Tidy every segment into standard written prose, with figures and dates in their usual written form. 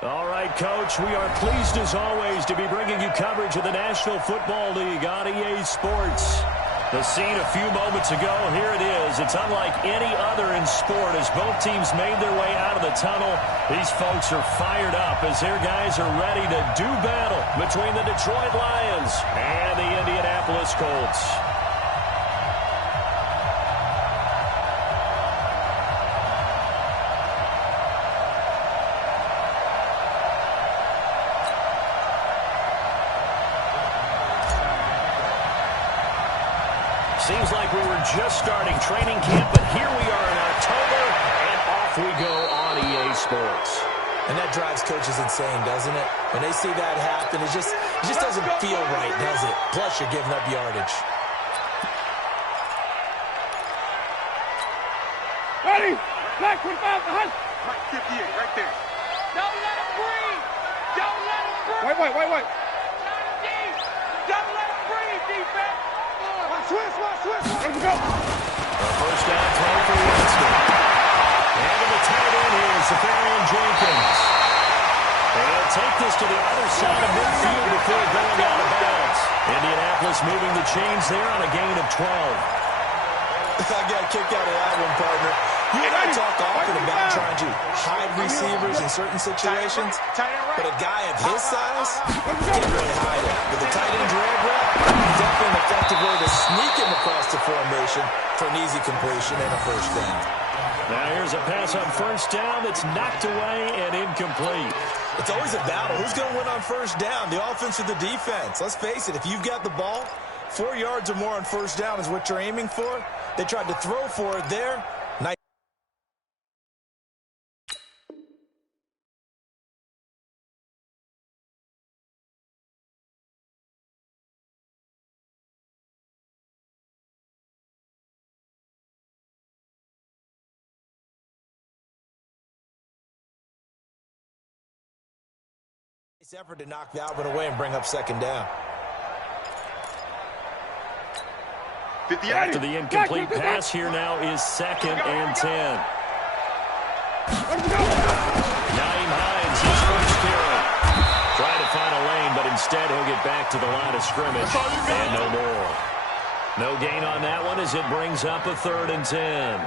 All right, Coach, we are pleased as always to be bringing you coverage of the National Football League on EA Sports. The scene a few moments ago, here it is. It's unlike any other in sport as both teams made their way out of the tunnel. These folks are fired up as their guys are ready to do battle between the Detroit Lions and the Indianapolis Colts. Seems like we were just starting training camp, but here we are in October, and off we go on EA Sports. And that drives coaches insane, doesn't it? When they see that happen, it just doesn't feel right, does it? Plus, you're giving up yardage. Ready? Black 25 behind. Right, 58, right there. Don't let him breathe. Don't let him breathe. Wait. Don't let him breathe, defense. Switch. Here we go. A first down throw for Winston. And the tight end here is Safarian Jenkins. They'll take this to the other side of midfield before going out of bounds. Indianapolis moving the chains there on a gain of 12. I got a kick out of that one, partner. You and I talk often about trying to hide receivers in certain situations, but a guy of his size can't really hide it. With the tight end drag route, definitely an effective way to sneak him across the formation for an easy completion and a first down. Now here's a pass on first down that's knocked away and incomplete. It's always a battle. Who's going to win on first down, the offense or the defense? Let's face it, if you've got the ball, 4 yards or more on first down is what you're aiming for. They tried to throw for it there. Nice. Effort to knock that one away and bring up second down. After the incomplete pass, here now is 2nd and 10. Naeem Hines, his first carry. Trying to find a lane, but instead he'll get back to the line of scrimmage. And no more. No gain on that one as it brings up a 3rd and 10.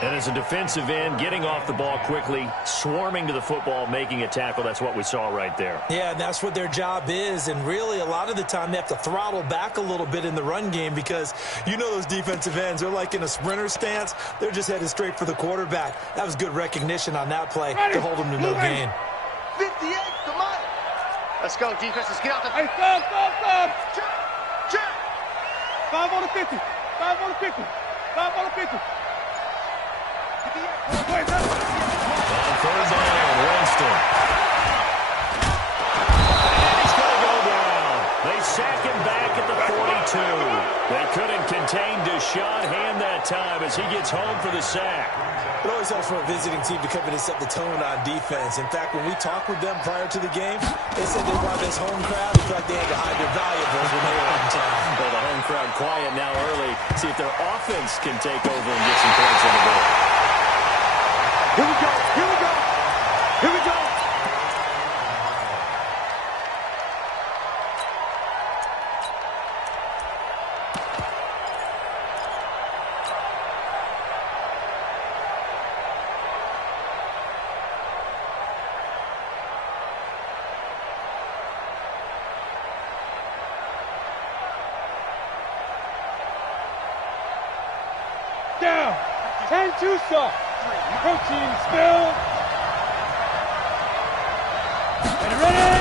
And as a defensive end, getting off the ball quickly, swarming to the football, making a tackle, that's what we saw right there. Yeah, and that's what their job is. And really, a lot of the time, they have to throttle back a little bit in the run game because you know those defensive ends, they're like in a sprinter stance. They're just headed straight for the quarterback. That was good recognition on that play to hold them to no gain. 58, come on. Let's go, defense. Let's get out the... Hey, stop. Check. 5 on the 50. 5 on the 50. 5 on the 50. On 3rd down, Winston. And he's going to go down. They sack him back at the 42. They couldn't contain Deshaun Hand that time as he gets home for the sack. It always helps for a visiting team to come in and set the tone on defense. In fact, when we talked with them prior to the game, they said they brought this home crowd. They felt like they had to hide their valuables when they were in town. Well, the home crowd quiet now early. See if their offense can take over and get some points on the board. Here we go. Down. 10-2 stop. Protein spill. Ready?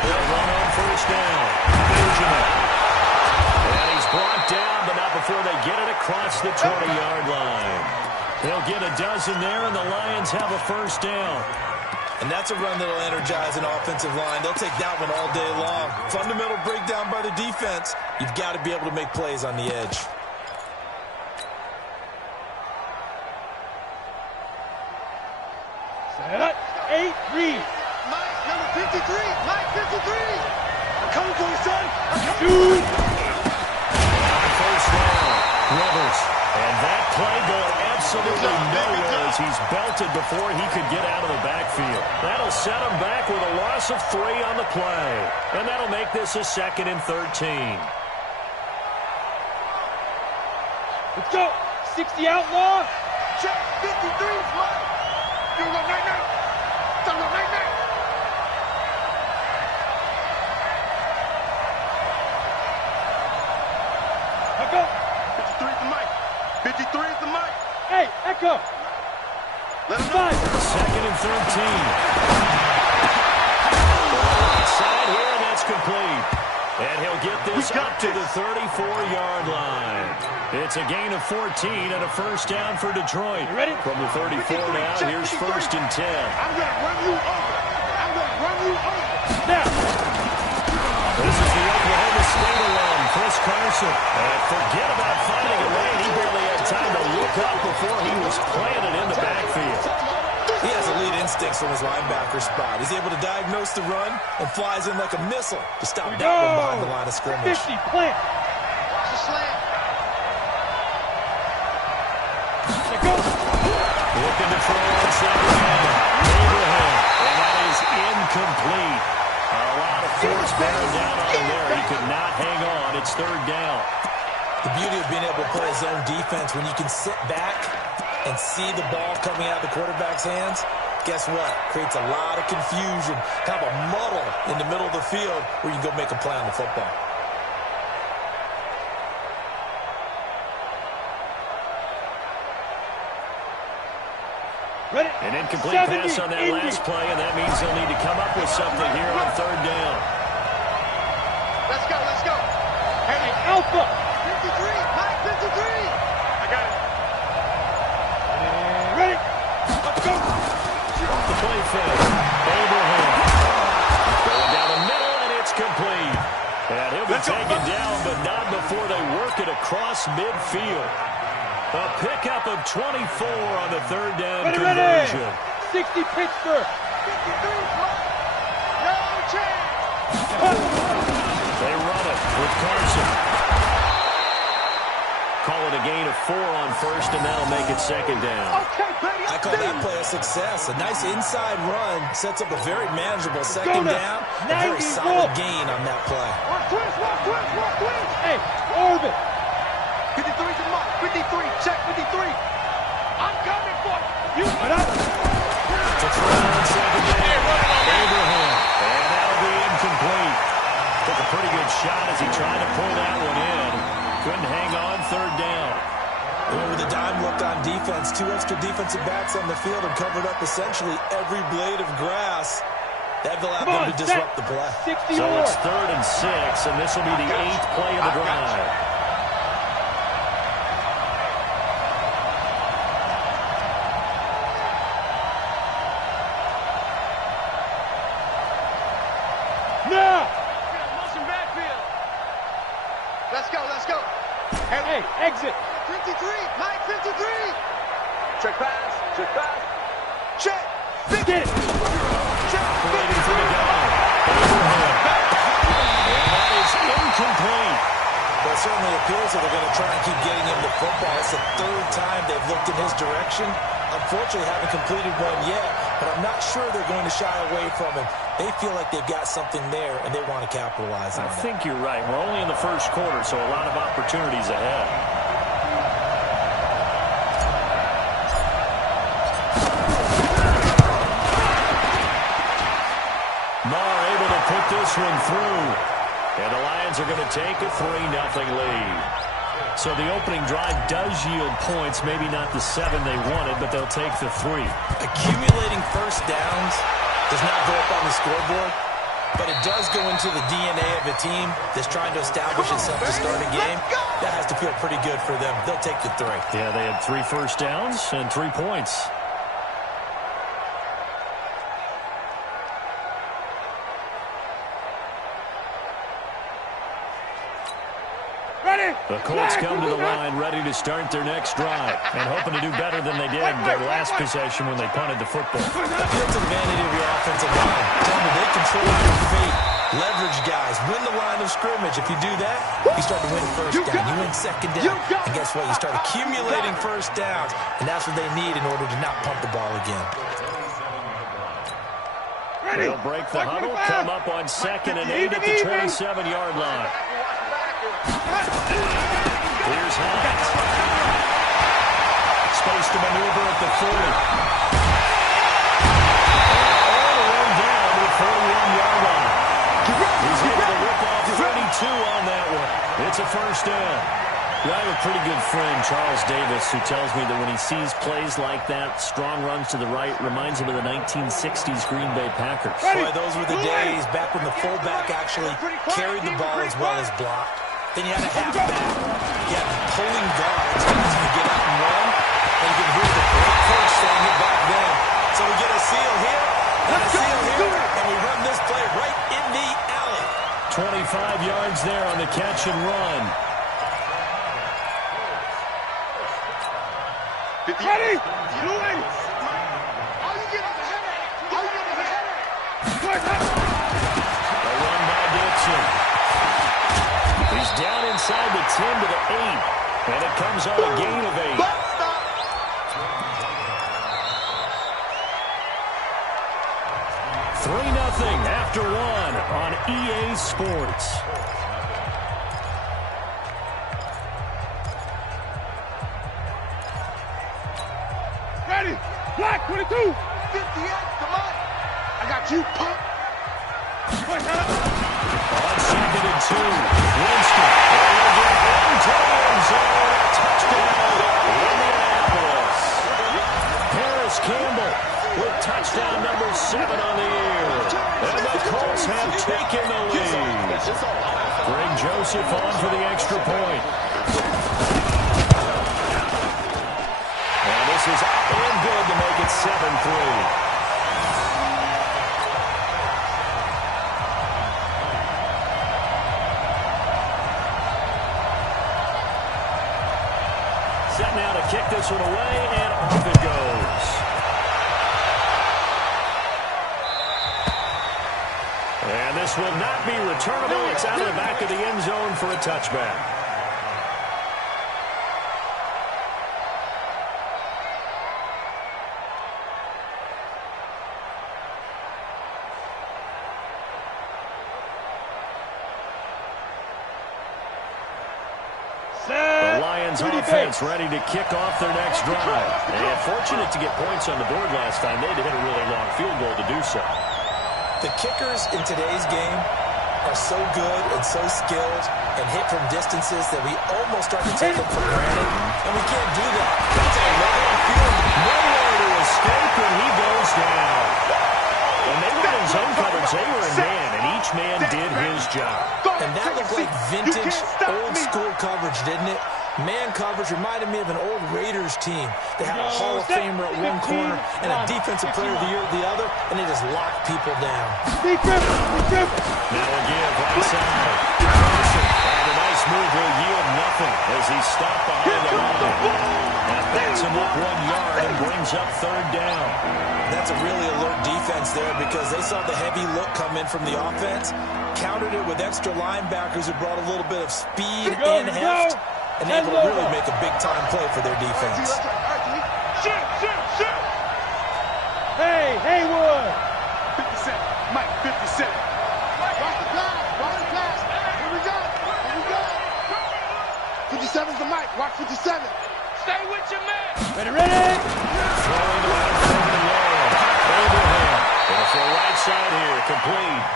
They'll run on first down. Benjamin. And he's brought down, but not before they get it across the 20-yard line. They'll get a dozen there, and the Lions have a first down. And that's a run that'll energize an offensive line. They'll take that one all day long. Fundamental breakdown by the defense. You've got to be able to make plays on the edge. Set. 8 read. Mike, number 53. Mike, 53. I'm coming for you, son. Shoot. First And that play going absolutely nowhere as he's belted before he could get out of the backfield. That'll set him back with a loss of 3 on the play. And that'll make this a 2nd and 13. Let's go. 60 outlaw. Check 53 is mine. You go night-night. Don't go night-night. Echo. 53 is the mic. 53 is the mic. Hey, Echo. Let him know. 2nd and 13. Side here, and that's complete. And he'll get this up to the 34-yard line. It's a gain of 14 and a first down for Detroit. You ready? From the 34 now, here's 1st and 10. I'm going to run you over. I'm going to run you over. Now. This is the Oklahoma State alum, Chris Carson. And forget about finding a lane. He barely had time to look up before he was planted in the backfield. He has elite instincts from his linebacker spot. He's able to diagnose the run and flies in like a missile to stop that one behind the line of scrimmage. 50, plant. Watch the slant. Let go. Looking to throw on 2nd down. Abraham. And that is incomplete. A lot of force bearing down on him there. He could not hang on. It's 3rd down. The beauty of being able to play zone defense, when you can sit back and see the ball coming out of the quarterback's hands, guess what? Creates a lot of confusion, kind of a muddle in the middle of the field where you can go make a play on the football. Ready? An incomplete pass on that last play, and that means they'll need to come up with something here on 3rd down. Let's go, let's go. Hey, Alpha. 53, Mike 53. I got it. Ready? Let's go. The play fake. Abraham. Going down the middle, and it's complete. And he'll be taken down, but not before they work it across midfield. A pickup of 24 on the 3rd down conversion. Ready. 60 Pittsburgh. 53 is mine. No chance. They run it with Carson. Call it a gain of 4 on 1st, and that'll make it 2nd down. Okay, baby. I call that play a success. A nice inside run sets up a very manageable 2nd down. A very solid gain on that play. One twist, one twist, one twist. Hey, orbit. 53 is the mic. 53, check 53. I'm coming for you. What up? To throw on 2nd down. Abraham. And that'll be incomplete. Took a pretty good shot as he tried to pull that one in. Couldn't hang on 3rd down. Well, with a dime look on defense, 2 extra defensive backs on the field and covered up essentially every blade of grass. That will allow them to disrupt the play. 60 So more. it's 3rd and 6, and this will be the 8th play of the drive. Now. Motion backfield. Let's go, let's go. Hey, exit. 53, Mike 53. Check pass, check pass. Check. 50. Get it. Check. Waiting for the down. Abraham. And that is incomplete. Well, it certainly appears that they're going to try and keep getting him the football. It's the 3rd time they've looked in his direction. Unfortunately, haven't completed one yet, but I'm not sure they're going to shy away from him. They feel like they've got something there, and they want to capitalize on it. I think you're right. We're only in the 1st quarter, so a lot of opportunities ahead. Marr able to put this one through. And the Lions are going to take a 3-0 lead. So the opening drive does yield points, maybe not the 7 they wanted, but they'll take the 3. Accumulating first downs does not go up on the scoreboard, but it does go into the DNA of a team that's trying to establish itself to start a game. That has to feel pretty good for them. They'll take the 3. Yeah, they had 3 first downs and 3 points. Ready. The Colts come to the line ready to start their next drive and hoping to do better than they did their last possession when they punted the football. Appeal to the vanity of your offensive line. Tell them they control your fate. Leverage guys. Win the line of scrimmage. If you do that, you start to win first down. You win second down. And guess what? You start accumulating first downs. And that's what they need in order to not punt the ball again. They'll break the huddle, come up on 2nd and 8 at the 27-yard line. Here's Hunt. Space to maneuver at the 40. All the way down to the 41-yard line. He's able to rip off 32 on that one. It's a first down. I have a pretty good friend, Charles Davis, who tells me that when he sees plays like that, strong runs to the right, reminds him of the 1960s Green Bay Packers. Boy, those were the days back when the fullback actually carried the ball as well as blocked. Then you had a halfback. You had pulling guards guys who could get out and run. And you could hear the coach saying it back then. So we get a seal here, and a seal here, and we run this play right in the alley. 25 yards there on the catch and run. Ready? Do it. How you get on the header? How you get on the header? A run by Dixon. He's down inside the 10 to the 8. And it comes on a gain of 8. 3-0 after 1 on EA Sports. Ready? Black 22. 58, come on. I got you, punk. On 2nd and 2, Winston. Into the end zone. Touchdown, Indianapolis. Harris Campbell with touchdown number 7 on the year. And the Colts have taken the lead. Greg Joseph on for the extra point. And this is up and good to make it 7-3. Set now to kick this one away, and off it goes. And this will not be returnable. It's out of the back of the end zone for a touchback. Offense ready to kick off their next drive. And fortunate to get points on the board last time. They had to hit a really long field goal to do so. The kickers in today's game are so good and so skilled and hit from distances that we almost start to take them for granted. And we can't do that. That's a long field. Nowhere to escape, and he goes down. And they were in zone coverage. They were in man, and each man did his job. And that looked like vintage, old-school coverage, didn't it? Man coverage reminded me of an old Raiders team. They had a Hall of Famer at one corner and a Defensive Player of the Year at the other, and they just locked people down. Now a give right side. And a nice move will yield nothing as he stopped behind the line. That backs him up 1 yard and brings up 3rd down. That's a really alert defense there because they saw the heavy look come in from the offense, countered it with extra linebackers who brought a little bit of speed and heft, and able to really make a big-time play for their defense. Hey, Haywood. 57, Mike, 57. Watch the pass, watch the pass. Here we go, here we go. 57's the Mike, watch 57. Stay with your man. Ready? Throwing the line from the low. Abraham. And for right side here, complete.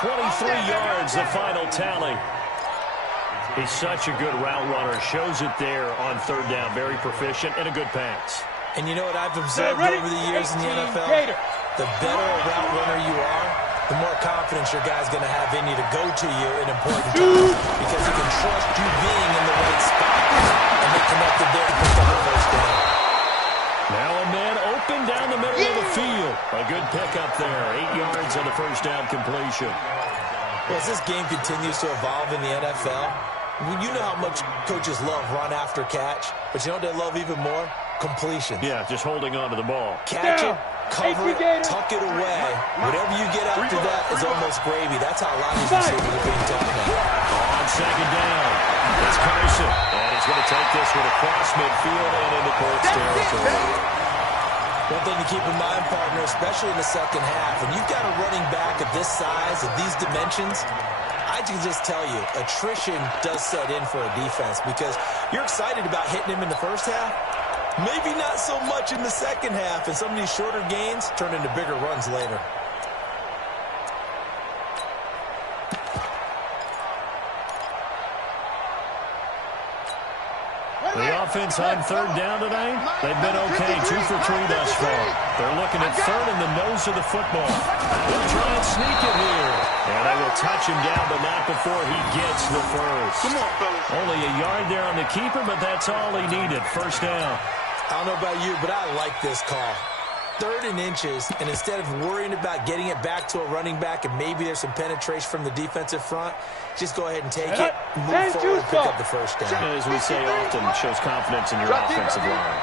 23 yards, the final tally. He's such a good route runner. Shows it there on 3rd down. Very proficient and a good pass. And you know what I've observed over the years in the NFL? The better a route runner you are, the more confidence your guy's going to have in you to go to you in important times because he can trust you being in the right spot. And they connected there to pick up the first down. Now a man open down the middle of the field. A good pickup there. 8 yards on the first down completion. Well, as this game continues to evolve in the NFL, you know how much coaches love run after catch, but you know what they love even more? Completion. Yeah, just holding on to the ball. Catch it, cover it, tuck it away. Whatever you get after that is almost gravy. That's how a lot of these receivers are being taught now. On second down, it's Carson. And he's going to take this one across midfield and into Colts territory. One thing to keep in mind, partner, especially in the second half, when you've got a running back of this size, of these dimensions, I can just tell you, attrition does set in for a defense because you're excited about hitting him in the first half. Maybe not so much in the second half, and some of these shorter gains turn into bigger runs later. The offense on third down today, they've been okay, 2 for 3 thus far. They're looking at third in the nose of the football. They'll try and sneak it here. And they will touch him down, but not before he gets the first. Come on, fellas. Only a yard there on the keeper, but that's all he needed. First down. I don't know about you, but I like this call. 3rd and inches, and instead of worrying about getting it back to a running back and maybe there's some penetration from the defensive front, just go ahead and take it, move forward, and pick up the first down. As we say often, shows confidence in your offensive line.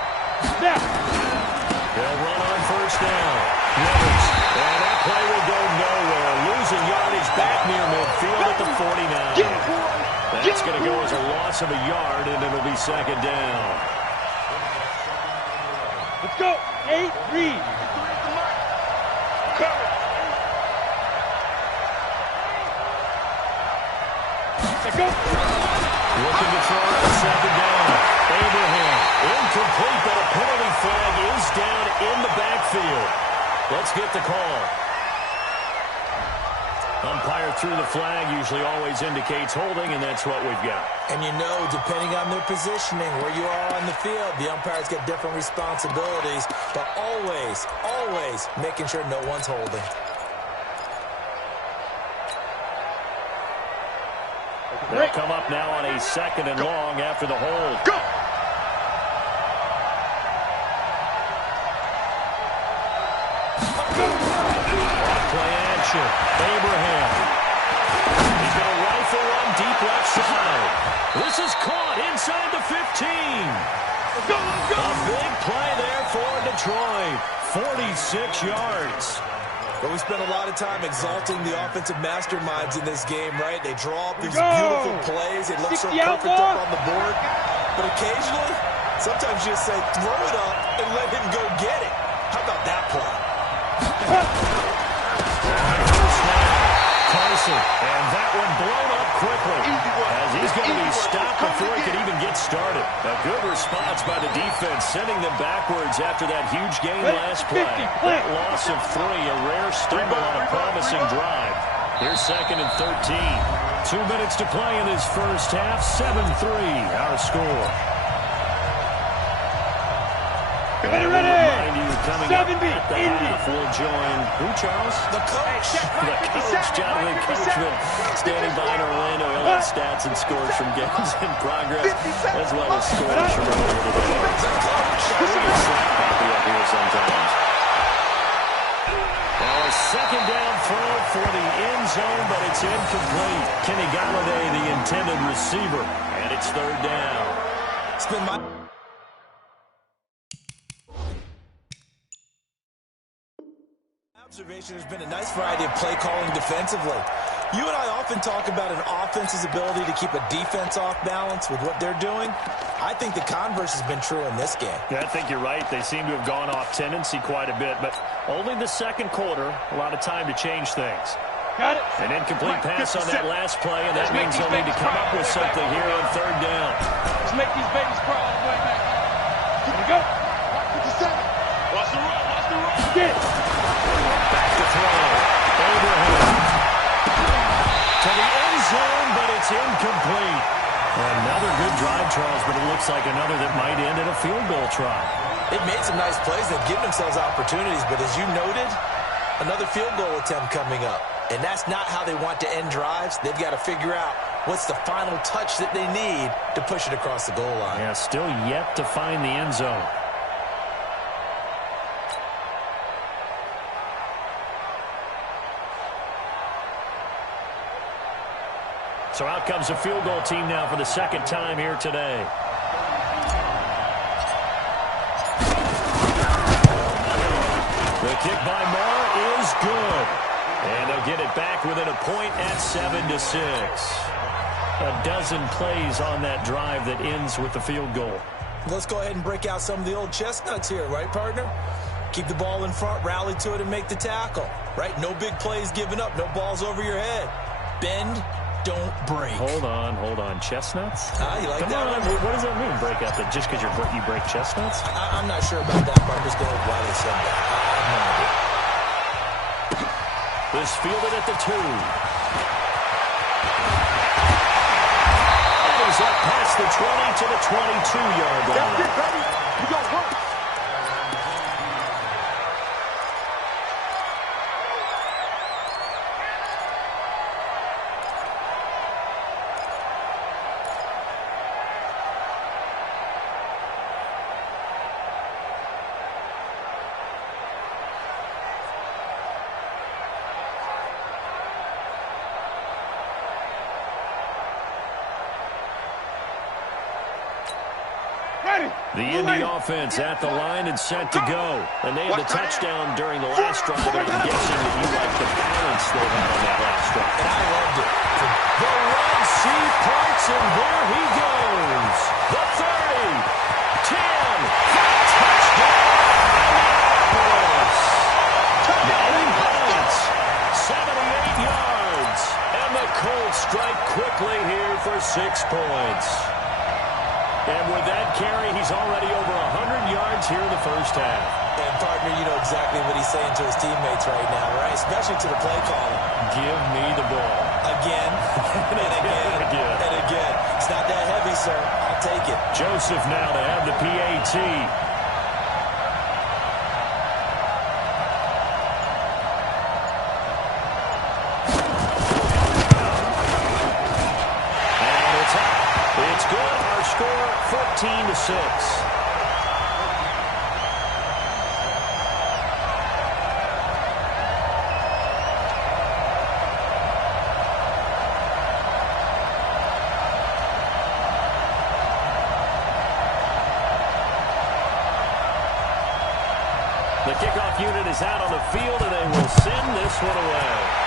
They'll run on first down. Rivers, and that play will go nowhere. Losing yardage back near midfield at the 49. That's going to go as a loss of a yard, and it'll be second down. Let's go. 8, read. Cover. Let's go. Looking to throw on second down. Abraham, incomplete, but a penalty flag is down in the backfield. Let's get the call. Umpire threw the flag, usually always indicates holding, and that's what we've got. And you know, depending on their positioning, where you are on the field, the umpires get different responsibilities, but always, always making sure no one's holding. They'll come up now on a second and long after the hold. Go! Play action. Abraham. He's going to rifle one deep left side. This is caught inside the 15. Go, go! A big play there for Detroit. 46 yards. But we spent a lot of time exalting the offensive masterminds in this game, right? They draw up these beautiful plays. It looks so perfect up on the board. But occasionally, sometimes you just say, throw it up and let him go get it. How about that play? Carson, and that one blown up quickly as he's going to be stopped before he could even get started. A good response by the defense, sending them backwards after that huge gain last play. That loss of 3, a rare stumble on a promising drive. Here's second and 13. 2 minutes to play in this first half. 7-3, our score. Ready. Coming up at the half, we'll join who, Charles? The coach. The coach, Jonathan Coachman, standing by in Orlando. He'll have stats and scores from games in progress, as well as scores from earlier today. We'll get slap happy up here sometimes. Now a second down throw for the end zone, but it's incomplete. Kenny Galladay, the intended receiver, and it's third down. It's been my... observation. There's been a nice variety of play calling defensively. You and I often talk about an offense's ability to keep a defense off balance with what they're doing. I think the converse has been true in this game. Yeah, I think you're right. They seem to have gone off tendency quite a bit, but only the second quarter, a lot of time to change things. Got it. An incomplete pass on that last play, and that means they'll need to come up with something here on third down. Let's make these babies crawl all the way back. Here we go. Watch the run, watch the run. Get it. Back to throw. Abraham. To the end zone, but it's incomplete. Another good drive, Charles, but it looks like another that might end in a field goal try. They've made some nice plays. They've given themselves opportunities, but as you noted, another field goal attempt coming up. And that's not how they want to end drives. They've got to figure out what's the final touch that they need to push it across the goal line. Yeah, still yet to find the end zone. So out comes the field goal team now for the second time here today. The The kick by Marr is good. And they'll get it back within a point at 7-6. A dozen plays on that drive that ends with the field goal. Let's go ahead and break out some of the old chestnuts here, right, partner? Keep the ball in front, rally to it, and make the tackle, right? No big plays given up, no balls over your head. Bend, don't break. Hold on. Chestnuts? You like Come that on. one? What does that mean, break out? That just because you break chestnuts? I'm not sure about that, but I'm just going with why they said that. I have no idea. This fielded at the 2. That is up past the 20 to the 22-yard line. That's it, baby. You got work. The Indy offense at the line and set to go. And they had the touchdown during the last drive, and I'm guessing that you like the balance they had on that last drive. And I loved it. The run, C parts, and there he goes. The 30, 10, touchdown, Indianapolis. Nine points, 78 yards, and the Colts strike quickly here for 6 points. And with that carry, he's already over 100 yards here in the first half. And, partner, you know exactly what he's saying to his teammates right now, right? Especially to the play caller. Give me the ball. Again, and again. It's not that heavy, sir. I'll take it. Joseph now to have the PAT. It's good. Our score, 14-6. The kickoff unit is out on the field, and they will send this one away.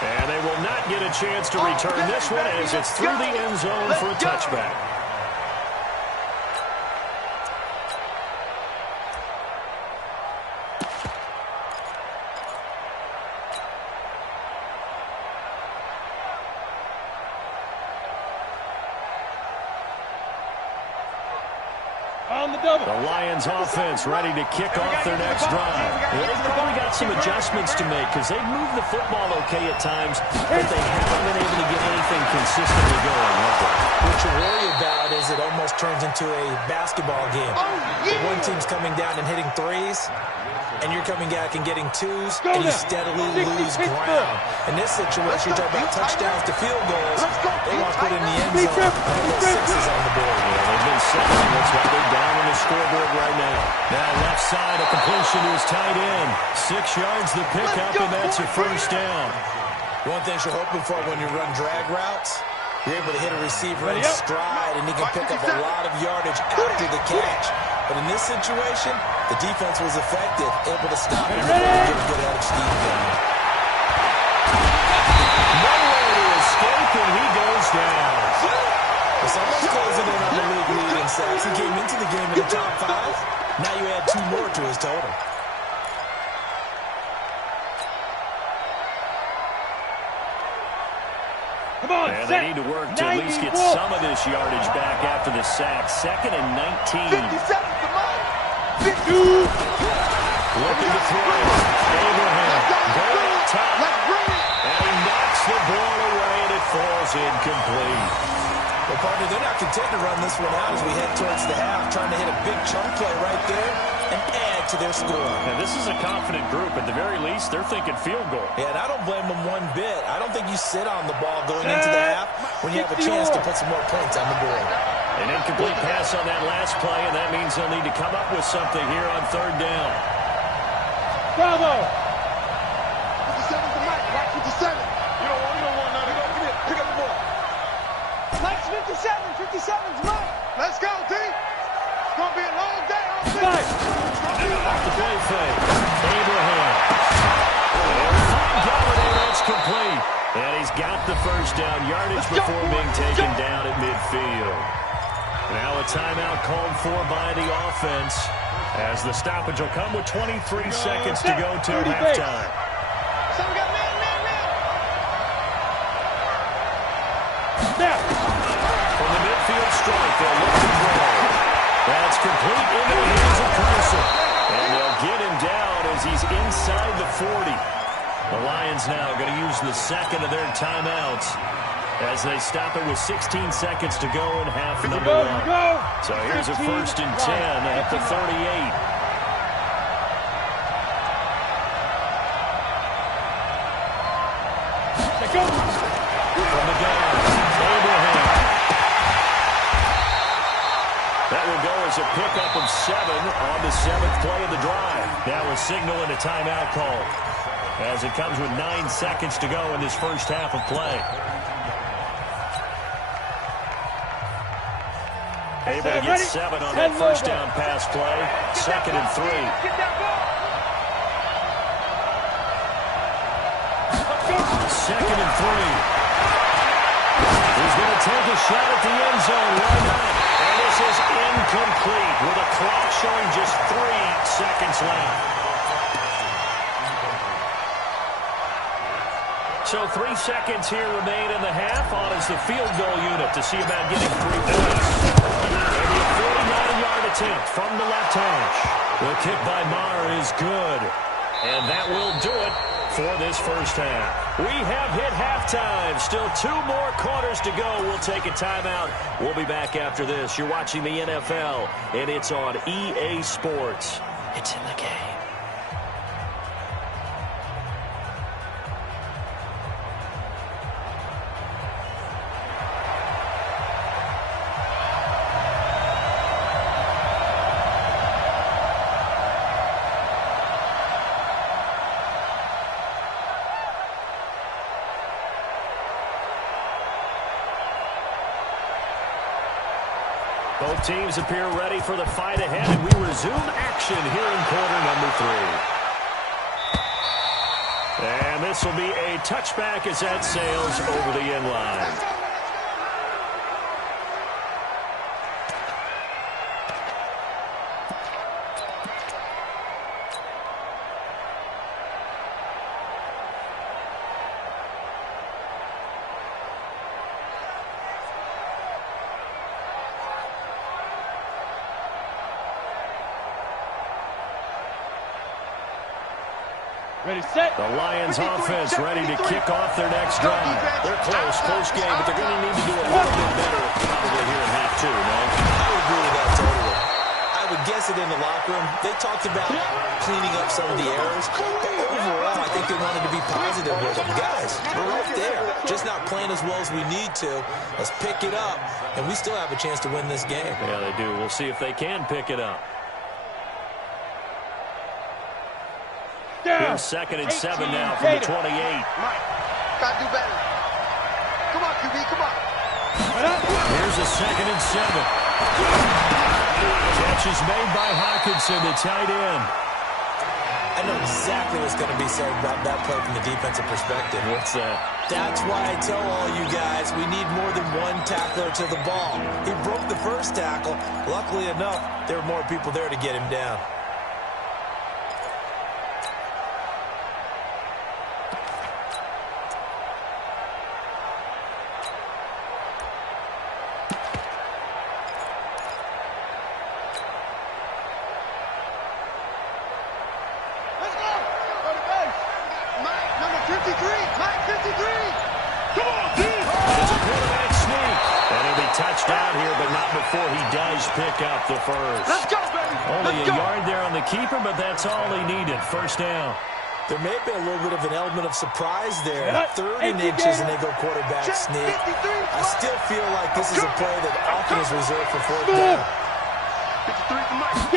And they will not get a chance to return this one as it's through the end zone for a touchback. The Lions offense ready to kick off their next drive. They've probably got some adjustments to make because they've moved the football okay at times, but they haven't been able to get anything consistently going. What you worry about is it almost turns into a basketball game. One team's coming down and hitting threes, and you're coming back and getting twos, and you steadily lose ground. In this situation, you're talking about touchdowns to field goals. They want to put in the end zone. Those sixes on the board. Yeah, they've been settling. That's why they're down on the scoreboard right now. Now left side, a completion to his tight end. 6 yards the pickup, and that's a first down. One thing you're hoping for when you run drag routes, you're able to hit a receiver in stride, and he can pick up a lot of yardage after the catch. But in this situation, the defense was effective, able to stop him and get a good edge Steve going. Nowhere to escape, and he goes down. Well, someone's closing in on the league lead in sacks. He came into the game in the top 5. Now you add 2 more to his total. And they need to work to at least get some of this yardage back after the sack. 2nd and 19. 57 to mine. 52. Looking to throw. Abraham going up top. And he knocks the ball away, and it falls incomplete. Well, partner, they're not content to run this one out as we head towards the half, trying to hit a big chunk play right there and add to their score. Now, this is a confident group. At the very least, they're thinking field goal. Yeah, and I don't blame them one bit. I don't think you sit on the ball going into the half when you have a chance to put some more points on the board. An incomplete pass on that last play, and that means they'll need to come up with something here on 3rd down. Bravo! 57's the mic. Watch 57. You don't want none of it. Come here. Pick up the ball. Mike's 57. 57's Mike. Let's go, D. gonna be a long day. Off the play fake. Abraham. And Galladay, that's complete. And he's got the first down yardage before being taken down at midfield. Now a timeout called for by the offense, as the stoppage will come with 23 seconds to go till halftime. So we got man. From the midfield strike, they'll look to throw. That's complete into the hands of Carson. And they'll get him down as he's inside the 40. The Lions now going to use the second of their timeouts as they stop it with 16 seconds to go in half number one. So here's a 1st and 10 at the 38. From the gun, Abraham. That will go as a pickup of 7 on the 7th play of the drive. Now a signal and a timeout call, as it comes with 9 seconds to go in this first half of play. Able to get 7 on that first down pass play. 2nd and 3. Second and 3. He's going to take a shot at the end zone. Why not? And this is incomplete with a clock showing just 3 seconds left. So 3 seconds here remain in the half. On is the field goal unit to see about getting 3 points. Maybe a 49-yard attempt from the left hash. The kick by Maher is good. And that will do it for this first half. We have hit halftime. Still 2 more quarters to go. We'll take a timeout. We'll be back after this. You're watching the NFL, and it's on EA Sports. It's in the game. Both teams appear ready for the fight ahead, and we resume action here in quarter number 3. And this will be a touchback as that sails over the end line. Ready, set. The Lions offense ready to kick off their next drive. They're close game, but they're going to need to do a little bit better probably here in half 2, no? I would agree with that totally. I would guess it in the locker room. They talked about cleaning up some of the errors, but overall, I think they wanted to be positive with them. Guys, we're right there, just not playing as well as we need to. Let's pick it up, and we still have a chance to win this game. Yeah, they do. We'll see if they can pick it up. Here's 2nd and 7 now from the 28. Mike, gotta do better. Come on, QB, come on. Here's a 2nd and 7. Catch is made by Hawkinson, the tight end. I know exactly what's going to be said about that play from the defensive perspective. What's that? That's why I tell all you guys we need more than one tackler to the ball. He broke the first tackle. Luckily enough, there were more people there to get him down. Pick up the first. Let's go, baby. Only a yard there on the keeper, but that's all he needed. First down. There may have been a little bit of an element of surprise there. 3rd and inches, and they go quarterback sneak. I still feel like this is a play that often is reserved for 4th down.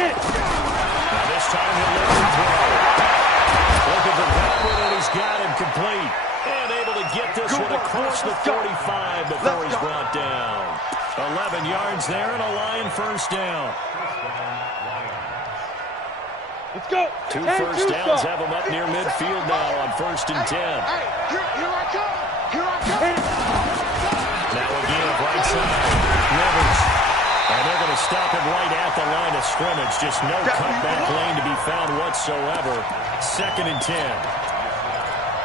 Now this time he'll let him throw. Looking for Godwin, and he's got him complete. And able to get this one across the 45 before he's brought down. 11 yards there and a Lion first down. Let's go. Two first downs have him up near midfield now on 1st and 10. Hey, here I come. Here I come. Now again, right side, Rivers. And they're going to stop him right at the line of scrimmage. Just no cutback lane to be found whatsoever. 2nd and 10.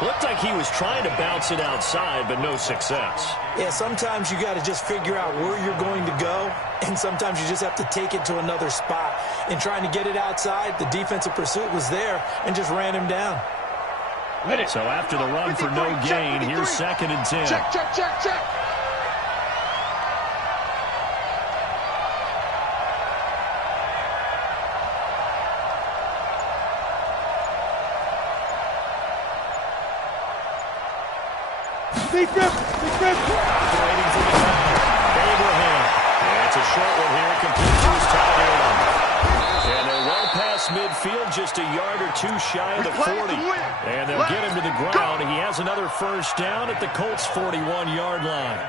Looked like he was trying to bounce it outside, but no success. Yeah, sometimes you got to just figure out where you're going to go, and sometimes you just have to take it to another spot. In trying to get it outside, the defensive pursuit was there and just ran him down. So after the run for no gain, here's 2nd and 10. Check, check, check, check. Defense. Waiting for the ground. Abraham. And it's a short one here. Complete to his tight end. And they're well past midfield, just a yard or two shy of the 40. And they'll get him to the ground. He has another first down at the Colts' 41-yard line.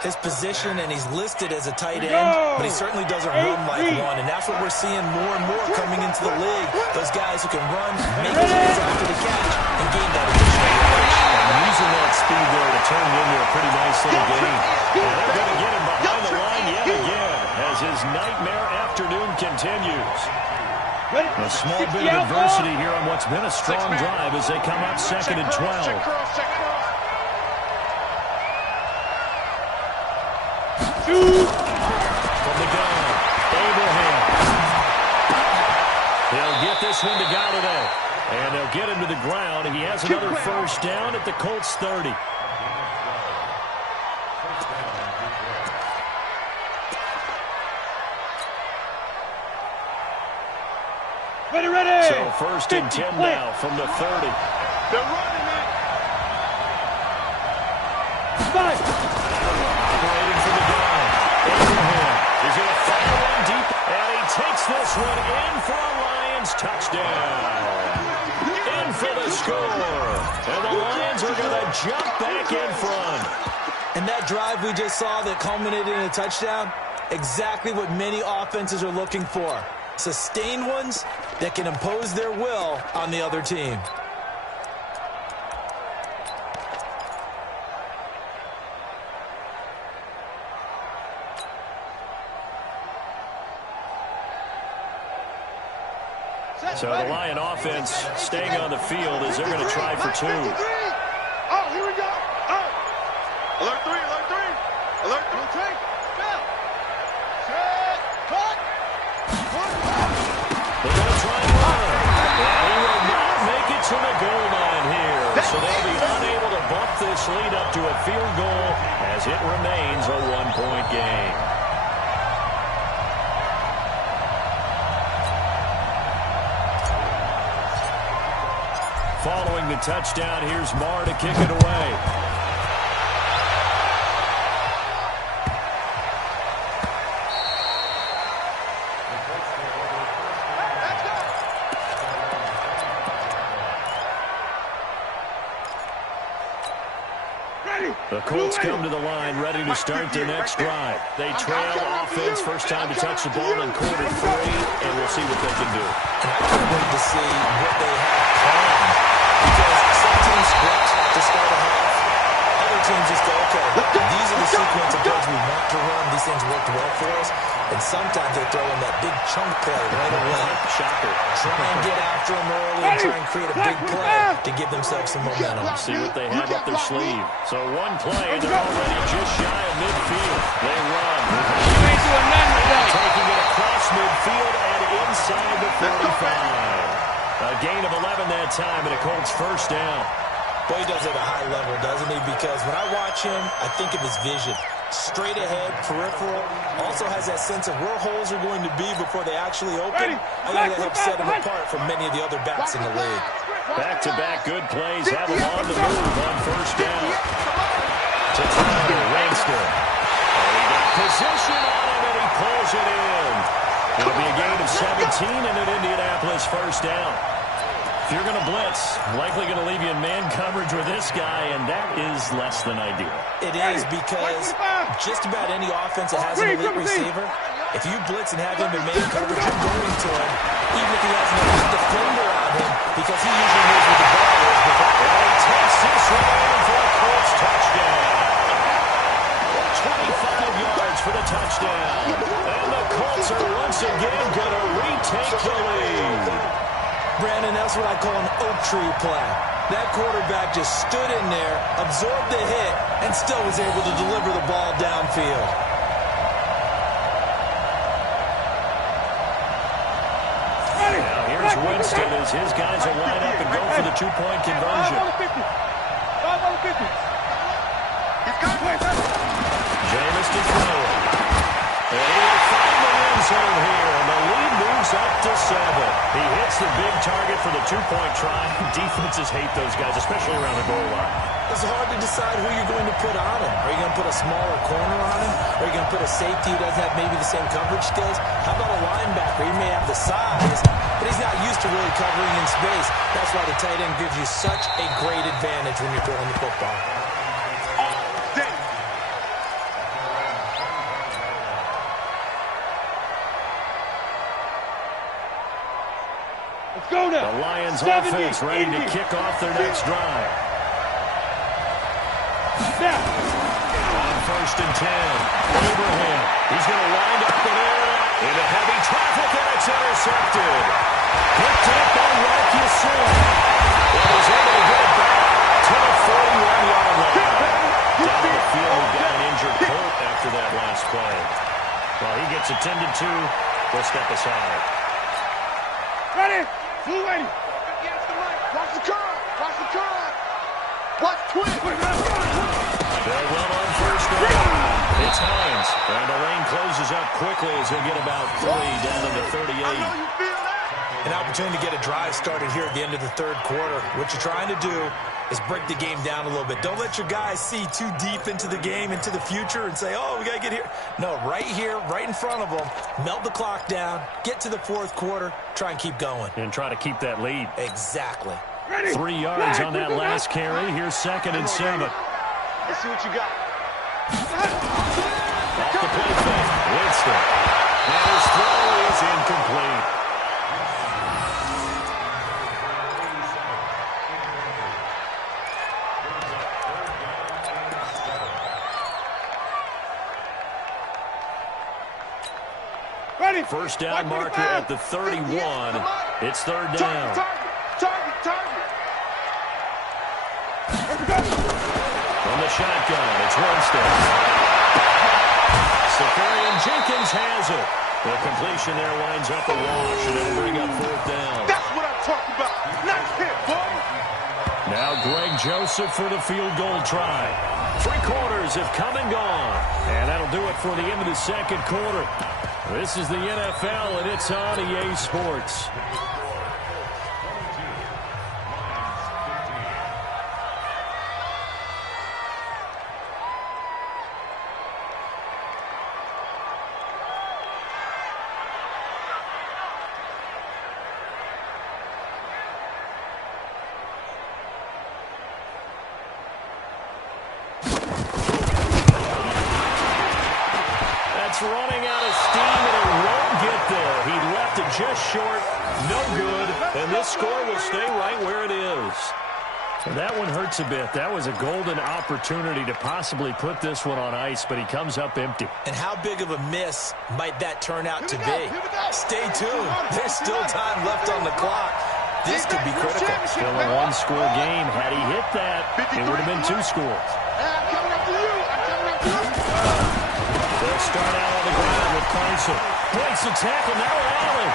His position, and he's listed as a tight end, but he certainly doesn't run like one, and that's what we're seeing more and more coming into the league. Those guys who can run, make plays after the catch, and gain that additional yardage. And using that speed there to turn it into a pretty nice little gain. And they're going to get him behind the line yet again as his nightmare afternoon continues. A small bit of adversity here on what's been a strong drive as they come up 2nd and 12. Shoot. From the gun, Abraham. He'll get this one to Galladay. And they'll get him to the ground. He has another first down at the Colts' 30. Ready. So 1st and 10 now from the 30. They're running it. Five. Operating from the gun. Abraham is going to fire one deep. And he takes this one in for a Lions touchdown. In for the score. And the Lions are going to jump back in front. And that drive we just saw that culminated in a touchdown, exactly what many offenses are looking for. Sustained ones that can impose their will on the other team. So the Lion offense staying on the field as they're going to try for 2. Oh, here we go. Oh. Alert 3, alert 3. Alert 3. Take. Down. Set. Cut. They're going to try and run. He will not make it to the goal line here. So they'll be unable to bump this lead up to a field goal as it remains a 1-point game. Following the touchdown, here's Marr to kick it away. The Colts come to the line ready to start their next drive. They trail offense, first time to touch the ball in quarter 3, and we'll see what they can do. And I can't wait to see what they have planned. Because some teams script to start a half. Other teams just go, okay, these are the sequence of plays we want to run. These things worked well for us. And sometimes they throw in that big chunk play right away. Shocker. Try and get after them early and try and create a big play to give themselves some momentum. See what they have up their sleeve. So one play, they're already just shy of midfield. They run. Taking it across midfield and inside the 45. A gain of 11 that time and a Colts first down. Boy, he does it at a high level, doesn't he? Because when I watch him, I think of his vision. Straight ahead, peripheral. Also has that sense of where holes are going to be before they actually open. I think that helps set him apart from many of the other backs in the league. Back-to-back good plays have him on the move on first down. To Tyler Winston. He got position on him and he pulls it in. It'll be a gain of 17 and an Indianapolis first down. If you're going to blitz, likely going to leave you in man coverage with this guy, and that is less than ideal. It is, because just about any offense that has an elite receiver If you blitz and have him in man coverage, you're going to him, even if he has no defender on him, because he usually knows where the ball is. And he takes this one in for a Colts touchdown. 25 yards for the touchdown. And the Colts are once again going to retake the lead. Brandon, that's what I call an oak tree play. That quarterback just stood in there, absorbed the hit, and still was able to deliver the ball downfield. Now here's Winston as his guys will line up and go for the two-point conversion. 5 on the 50. Jameis to throw it. And he will find the end zone here, and the lead moves up to 7. He hits the big target for the two-point try. Defenses hate those guys, especially around the goal line. It's hard to decide who you're going to put on him. Are you going to put a smaller corner on him? Are you going to put a safety who doesn't have maybe the same coverage skills? How about a linebacker? He may have the size, but he's not used to really covering in space. That's why the tight end gives you such a great advantage when you're throwing the football. Let's go now. The Lions offense ready to kick off their next drive. Now. On 1st and 10. Abraham. He's going to wind up the there into heavy traffic, and it's intercepted. Picked up by Rakisin. And he's able to get it back to the 41-yard line. Down the field, he got an injured Colt after that last play. While he gets attended to, we'll step aside. Ready. Blue ready. Watch the curve. Watch the curve. Watch twist. They're well on 1st down. It's Hines. And the lane closes up quickly as he'll get about 3 down to the 38. I know you feel that. An opportunity to get a drive started here at the end of the third quarter. What you're trying to do is break the game down a little bit. Don't let your guys see too deep into the game, into the future, and say, oh, we got to get here. No, right here, right in front of them, melt the clock down, get to the fourth quarter, try and keep going. And try to keep that lead. Exactly. 3 yards on that last carry. Here's 2nd and 7. Let's see what you got. Off the play fake. Winston. And his throw is incomplete. Ready. 1st down marker at the 31. It's 3rd down. Target. From the shotgun, it's Winston. Safarian Jenkins has it. The completion there winds up a wash, and it'll bring up 4th down. That's what I'm talking about. Nice hit, boy. Now Greg Joseph for the field goal try. 3 quarters have come and gone. And that'll do it for the end of the 2nd quarter. This is the NFL, and it's on EA Sports. Running out of steam, and it won't get there. He left it just short. No good. And this score will stay right where it is. So that one hurts a bit. That was a golden opportunity to possibly put this one on ice, but he comes up empty. And how big of a miss might that turn out to be? Stay tuned. There's still time left on the clock. This could be critical. Still a 1-score game. Had he hit that, it would have been 2 scores. I'm coming up to you. They'll start out on the ground with Carson. Breaks the tackle, now Allen.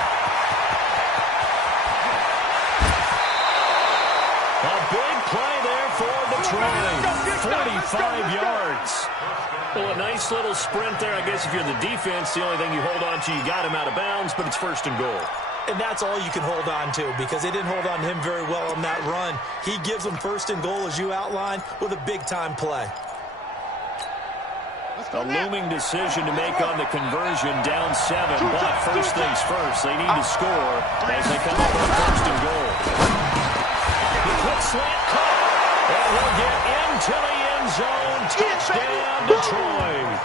A big play there for the try. 45 yards. Well, a nice little sprint there. I guess if you're the defense, the only thing you hold on to, you got him out of bounds, but it's 1st and goal. And that's all you can hold on to because they didn't hold on to him very well on that run. He gives them 1st and goal, as you outlined, with a big-time play. A looming decision to make on the conversion, down 7. But first things first, they need to score as they come up on 1st and goal. The quick slant cut, and he'll get into the end zone. Touchdown, Detroit.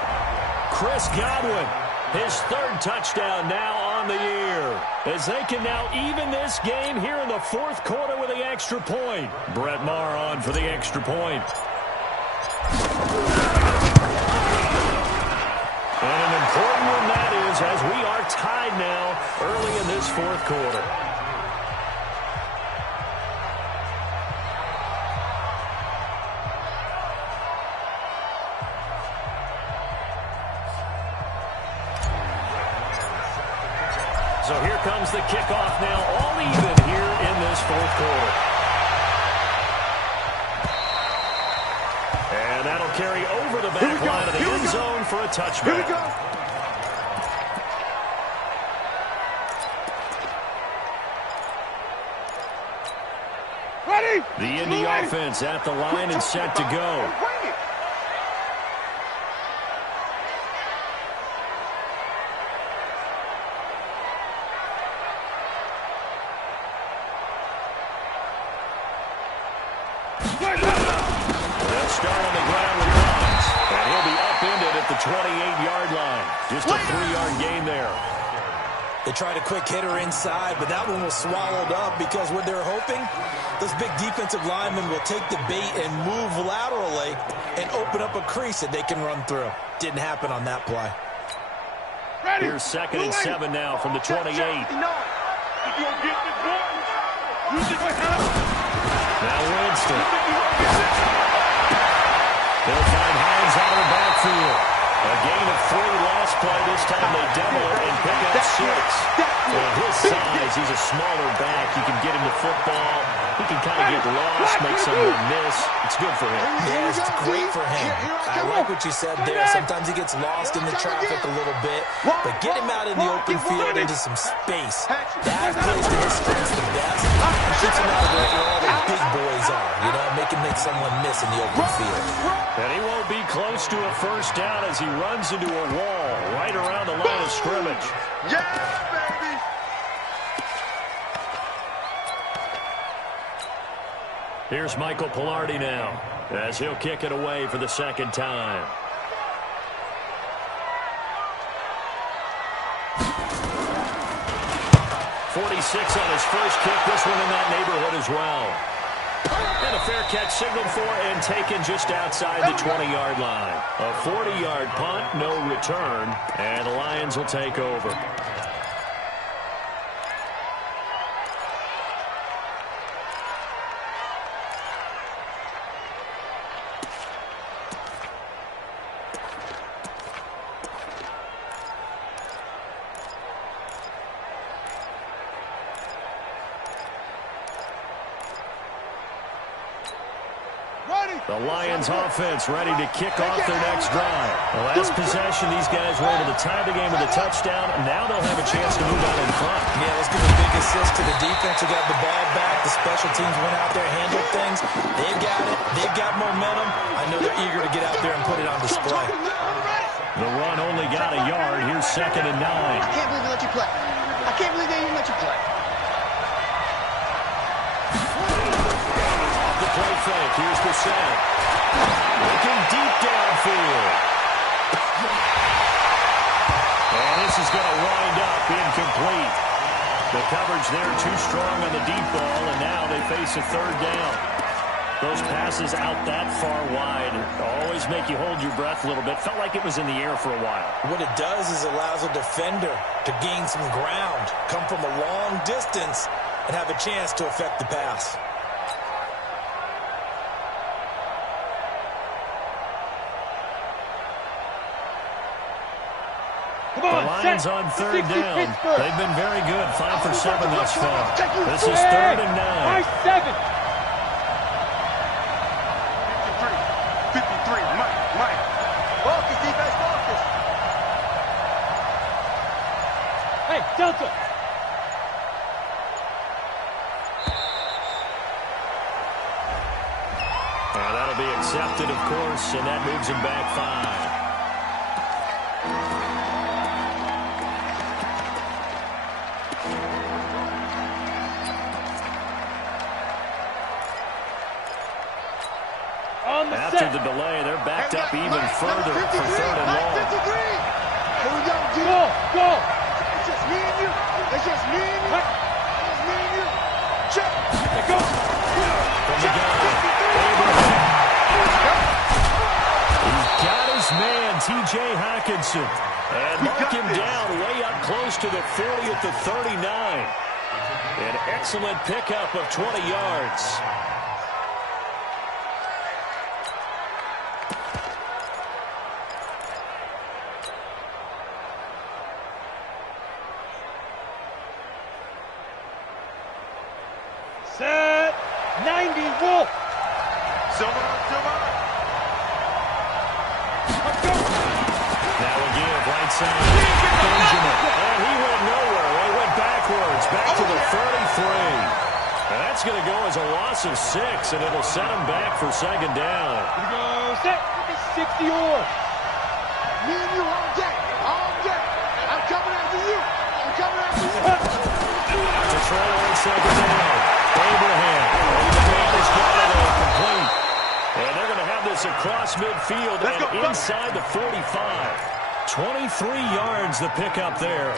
Chris Godwin His third touchdown now on the year, as they can now even this game here in the fourth quarter with the extra point. Brett Maher on for the extra point. And an important one that is, as we are tied now early in this fourth quarter. So here comes the kickoff now, all even here in this fourth quarter. And that'll carry over the back line of the end zone for a touchback. Here we go. Ready? The Indy offense at the line and set to go. They'll start on the ground with Collins, and he'll be upended at the 28-yard line. Just a 3-yard gain there. They tried a quick hitter inside, but that one was swallowed up because what they're hoping, those big defensive linemen will take the bait and move laterally and open up a crease that they can run through. Didn't happen on that play. Here's 2nd and 7 now from the 28. Now Winston. They'll find Hines out of the backfield. A gain of 3 last play. This time they double it and pick up 6. At his size, he's a smaller back. You can get him the football. He can kind of get lost, make someone miss. It's good for him. Yeah, it's great for him. I like what you said there. Sometimes he gets lost in the traffic a little bit, but get him out in the open field into some space. That plays to his strengths the best. He keeps him out of where all the big boys are, you know, make someone miss in the open field. And he won't be close to a first down as he runs into a wall right around the line of scrimmage. Yeah, baby! Here's Michael Pilardi now, as he'll kick it away for the second time. .46 on his first kick, this one in that neighborhood as well. And a fair catch signaled for and taken just outside the 20-yard line. A 40-yard punt, no return, and the Lions will take over. The Lions offense ready to kick off their next drive. The last possession, these guys were able to tie the game with a touchdown. Now they'll have a chance to move out in front. Yeah, let's give a big assist to the defense who got the ball back. The special teams went out there, handled things. They've got it. They've got momentum. I know they're eager to get out there and put it on display. The run only got a yard. Here's 2nd and 9. I can't believe they let you play. I can't believe they even let you play. Play fake. Here's the set. Looking deep downfield. And this is going to wind up incomplete. The coverage there too strong on the deep ball, and now they face a third down. Those passes out that far wide always make you hold your breath a little bit. Felt like it was in the air for a while. What it does is allows a defender to gain some ground, come from a long distance, and have a chance to affect the pass. The Lions on third down. They've been very good. 5 for 7 thus far. This is 3rd and 9. 7. 53, Mike. Focus, defense, focus. Hey, Delta. And that'll be accepted, of course, and that moves him back 5. After the delay, they're backed up even further for 3rd and long. Here we go, G. T.J. Hockenson. And mark him down way up close to the 40 at the 39. An excellent pickup of 20 yards. Set. 90, Wolf. Silver. Now again, right side. Benjamin. And he went nowhere. They went backwards. Back to the 33. And that's going to go as a loss of 6, and it'll set him back for second down. Here we go. Set. 60 on. Me and you all day. All day. I'm coming after you. I'm coming after you. To throw on second down. Abraham. And the man is got it complete. And they're going to have this across midfield and inside the 45. 23 yards the pickup there.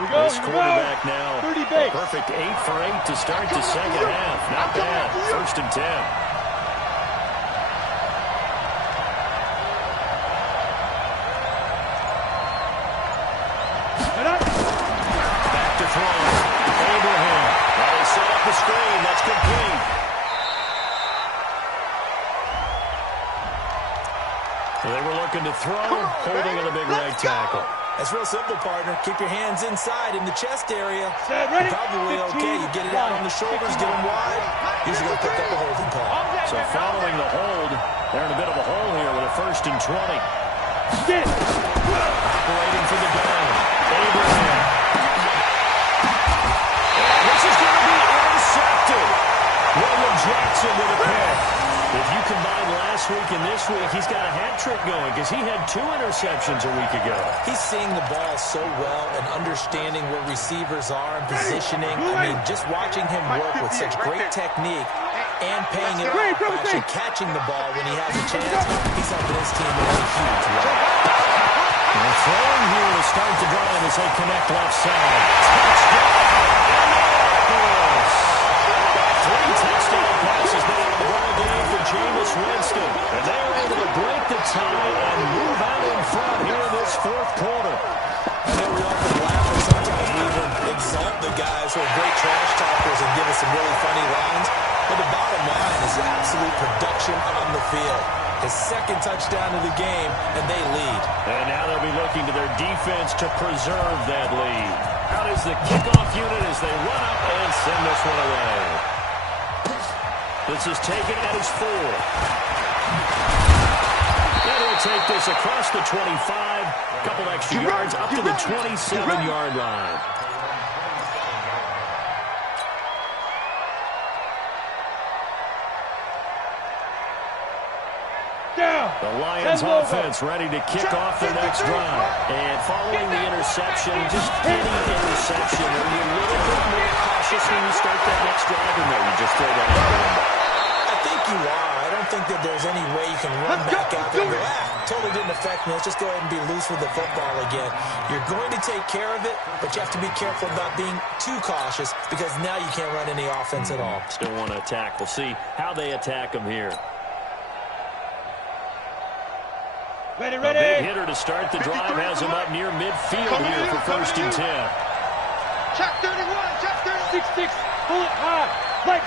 This quarterback now, a perfect 8 for 8 to start the second half. Not bad. 1st and 10. Back to throw. Abraham. And they set up the screen. That's complete. They were looking to throw, holding on the big right tackle. That's real simple, partner. Keep your hands inside in the chest area. Ready? Probably okay. You get it out on the shoulders, get them wide. Usually going to pick up a holding call. So following the hold, they're in a bit of a hole here with a 1st and 20. Get it. Operating for the down. Abraham. And this is going to be intercepted. William Jackson with a pick. If you combine last week and this week, he's got a hat trick going because he had 2 interceptions a week ago. He's seeing the ball so well and understanding where receivers are and positioning. I mean, just watching him work with such great technique and paying it off by actually catching the ball when he has a chance, he's helping his team in a huge way. And throwing here to start the drive as they connect left side. Touchdown! 3 touchdown passes now in the ball game for Jameis Winston. And they are able to break the tie and move out in front here in this 4th quarter. I know we often laugh and sometimes we even exalt the guys who are great trash talkers and give us some really funny lines. But the bottom line is absolute production on the field. His 2nd touchdown of the game, and they lead. And now they'll be looking to their defense to preserve that lead. Out is the kickoff unit as they run up and send this one away. This is taken at his 4. And he'll take this across the 25. A couple extra yards up to the 27-yard line. The Lions offense ready to kick off their next drive. And following the interception, just any interception, are you a little bit more cautious when you start that next drive, or no, you just throw that out the window? I think you are. I don't think that there's any way you can run back out there and go, totally didn't affect me. Let's just go ahead and be loose with the football again. You're going to take care of it, but you have to be careful about being too cautious because now you can't run any offense at all. Still want to attack. We'll see how they attack them here. Ready. A big hitter to start the drive has him up near midfield here for 1st and 10. Check 31. Check 6-6. 30. Pull it high. Right.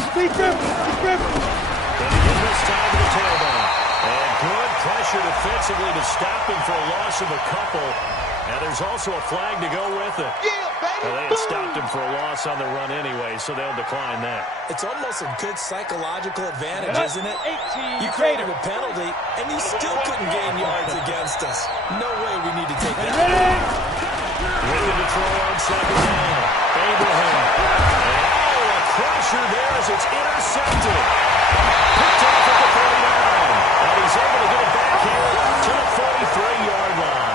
Speed grip. And again this time to the tailbone. And good pressure defensively to stop him for a loss of a couple. And there's also a flag to go with it. Well, they had stopped him for a loss on the run anyway, so they'll decline that. It's almost a good psychological advantage, isn't it? You created a penalty, and you still couldn't gain yards against us. No way we need to take that. Looking to throw on second down. Abraham. And a crusher there as it's intercepted. Picked off at the 49. And he's able to get it back here to the 43-yard line.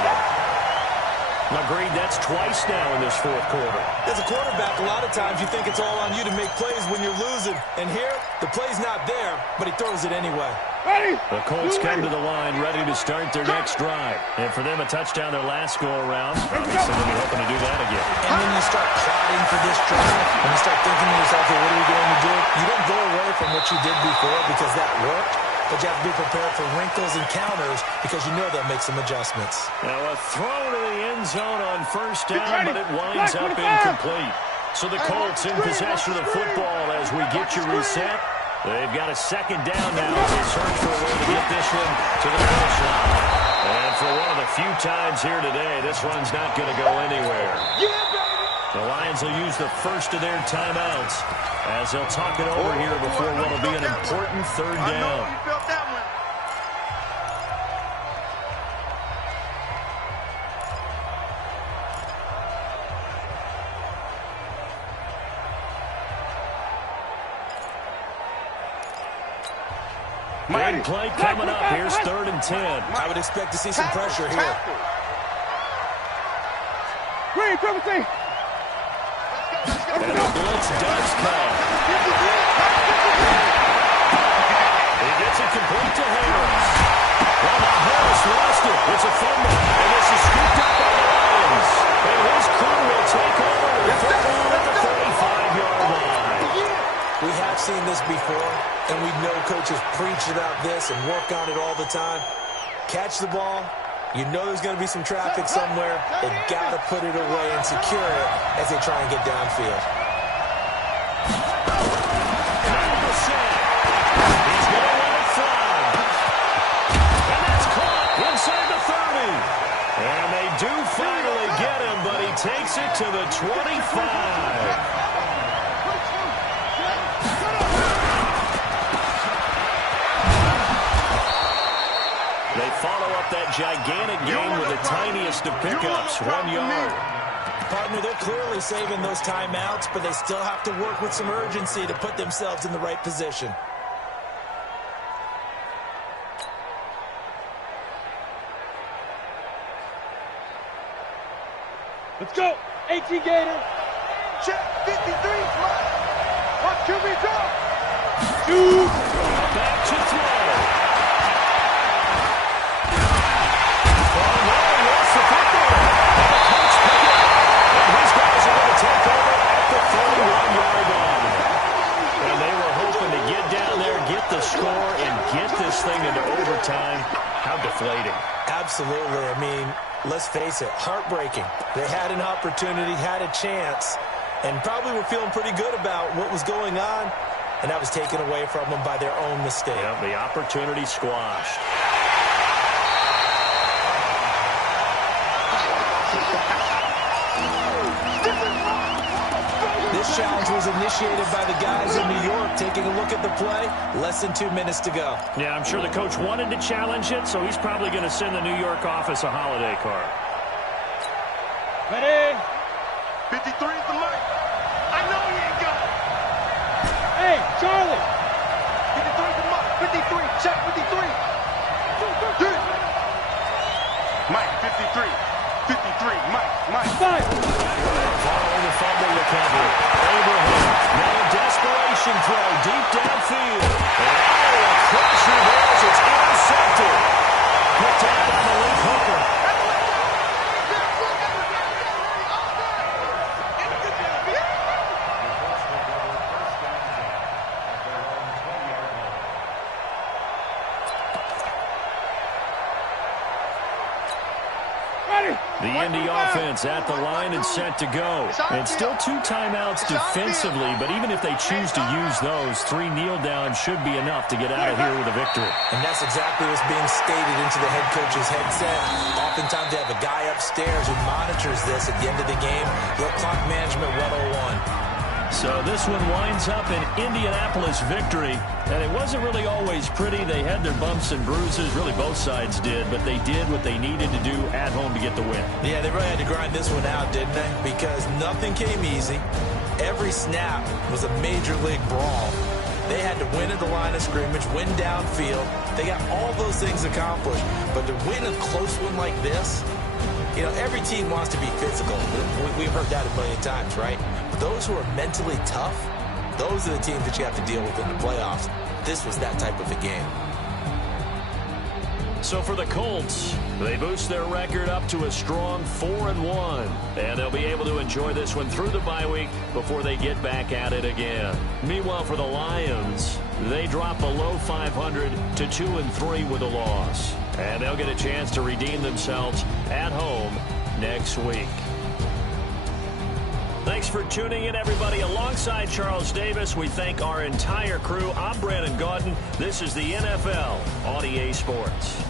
Agreed, that's twice now in this 4th quarter. As a quarterback, a lot of times you think it's all on you to make plays when you're losing. And here, the play's not there, but he throws it anyway. The Colts come to the line ready to start their next drive. And for them, a touchdown their last go-around. Obviously, they'll be hoping to do that again. And when you start plotting for this drive, when you start thinking to yourself, hey, what are we going to do? You don't go away from what you did before because that worked, but you have to be prepared for wrinkles and counters because you know they'll make some adjustments. Now, a throw to the end zone on first down, but it winds up incomplete. So the Colts in possession of the football as we get you reset. They've got a second down now as they search for a way to get this one to the finish line. And for one of the few times here today, this one's not going to go anywhere. The Lions will use the first of their timeouts as they'll talk it over here before what will be an important third down. Big play coming up. Here's 3rd and 10. I would expect to see some pressure here. Green, triple T. And the blitz does come. He gets it complete to Harris. Well, now Harris lost it. It's a fumble. And this is scooped up by the Lions. And his crew will take over the football at the 35-yard line. We have seen this before, and we know coaches preach about this and work on it all the time. Catch the ball. You know there's going to be some traffic somewhere. They've got to put it away and secure it as they try and get downfield. He's going to let it fly. And that's caught inside the 30. And they do finally get him, but he takes it to the 25. They follow up that gigantic gain with the tiniest of pickups, 1 yard. Partner, they're clearly saving those timeouts, but they still have to work with some urgency to put themselves in the right position. Let's go. 18 Gator. Check 53. Watch QB drop. Shoot. Back to throw. Score and get this thing into overtime. How deflating. Absolutely. I mean, let's face it, heartbreaking. They had an opportunity, had a chance, and probably were feeling pretty good about what was going on, and that was taken away from them by their own mistake. Yep, the opportunity squashed. This challenge was initiated by the guys in New York. Taking a look at the play, less than 2 minutes to go. Yeah, I'm sure the coach wanted to challenge it, so he's probably going to send the New York office a holiday card. Ready? 53 is the mic. I know he ain't got it. Hey, Charlie. 53 is the mic. 53. Check 53. Mike, 53. 53. Mike. Five. Following the fumble recovery. Abraham. Now a desperation throw deep downfield. And a crusher there as it's intercepted. Picked out by Malik Hooker. The Indy offense at the line and set to go. And still 2 timeouts defensively, but even if they choose to use those, 3 kneel downs should be enough to get out of here with a victory. And that's exactly what's being stated into the head coach's headset. Oftentimes they have a guy upstairs who monitors this at the end of the game. Your clock management 101. So this one winds up an Indianapolis victory, and it wasn't really always pretty. They had their bumps and bruises, really both sides did, but they did what they needed to do at home to get the win. Yeah, they really had to grind this one out, didn't they? Because nothing came easy. Every snap was a major league brawl. They had to win at the line of scrimmage, win downfield. They got all those things accomplished, but to win a close one like this, you know, every team wants to be physical. We've heard that a million times, right? But those who are mentally tough, those are the teams that you have to deal with in the playoffs. This was that type of a game. So for the Colts, they boost their record up to a strong 4-1. And they'll be able to enjoy this one through the bye week before they get back at it again. Meanwhile, for the Lions, they drop below 500 to 2-3 with a loss. And they'll get a chance to redeem themselves at home next week. Thanks for tuning in, everybody. Alongside Charles Davis, we thank our entire crew. I'm Brandon Gaudin. This is the NFL on EA Sports.